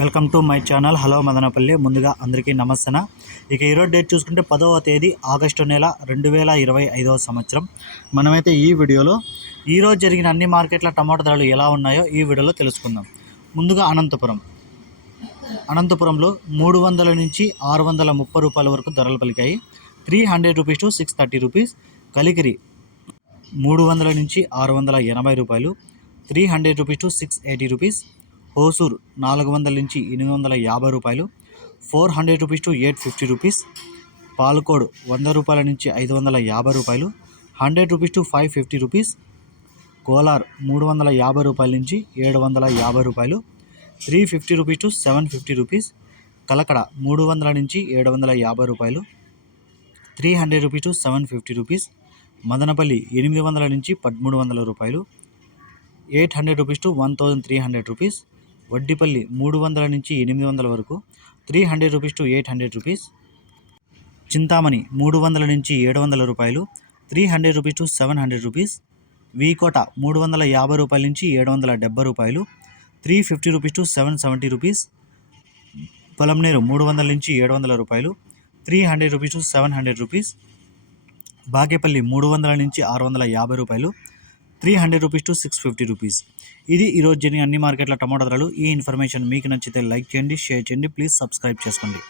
Welcome to my channel. Hello Madanapalle. ముందుగా అందరికీ నమస్తన. ఇక ఈరోజు డేట్ చూసుకుంటే పదవ తేదీ ఆగస్టు నెల రెండు వేల ఇరవై ఐదవ సంవత్సరం. మనమైతే ఈ వీడియోలో ఈరోజు జరిగిన అన్ని మార్కెట్ల టమాటా ధరలు ఎలా ఉన్నాయో ఈ వీడియోలో తెలుసుకుందాం. ముందుగా అనంతపురం. అనంతపురంలో మూడు వందల నుంచి ఆరు వందల ముప్పై రూపాయల వరకు ధరలు పలికాయి. Three hundred rupees to six thirty rupees. Kalikiri మూడు వందల నుంచి ఆరు వందల ఎనభై రూపాయలు. Three hundred rupees to six eighty rupees. Hosur నాలుగు వందల నుంచి ఎనిమిది వందల యాభై రూపాయలు four hundred rupees to eight fifty rupees Palacode వంద రూపాయల నుంచి ఐదు వందల యాభై రూపాయలు hundred rupees to five fifty rupees Kolar మూడు వందల యాభై రూపాయల నుంచి ఏడు వందల యాభై రూపాయలు three fifty rupees to seven fifty rupees Kalakada మూడు వందల నుంచి ఏడు వందల యాభై రూపాయలు three hundred rupees to seven fifty rupees Madanapalle ఎనిమిది వందల నుంచి పదమూడు వందల రూపాయలు eight hundred rupees to one thousand three hundred rupees Vaddipalli మూడు వందల నుంచి ఎనిమిది వందల వరకు three hundred rupees to eight hundred rupees Chintamani మూడు వందల నుంచి ఏడు వందల రూపాయలు three hundred rupees to seven hundred rupees V Kota మూడు వందల యాభై రూపాయల నుంచి ఏడు వందల డెబ్బై రూపాయలు three fifty rupees to seven seventy rupees Palamaner మూడు వందల నుంచి ఏడు వందల రూపాయలు three hundred rupees to seven hundred rupees Bagepalli మూడు వందల నుంచి ఆరు వందల యాభై రూపాయలు three hundred rupees to six fifty rupees. ఇది ఈరోజు జరిగిన అన్ని మార్కెట్ల టమాటా ధరలు. ఈ ఇన్ఫర్మేషన్ మీకు నచ్చితే లైక్ చేయండి షేర్ చేయండి. ప్లీజ్ సబ్స్క్రైబ్ చేసుకోండి.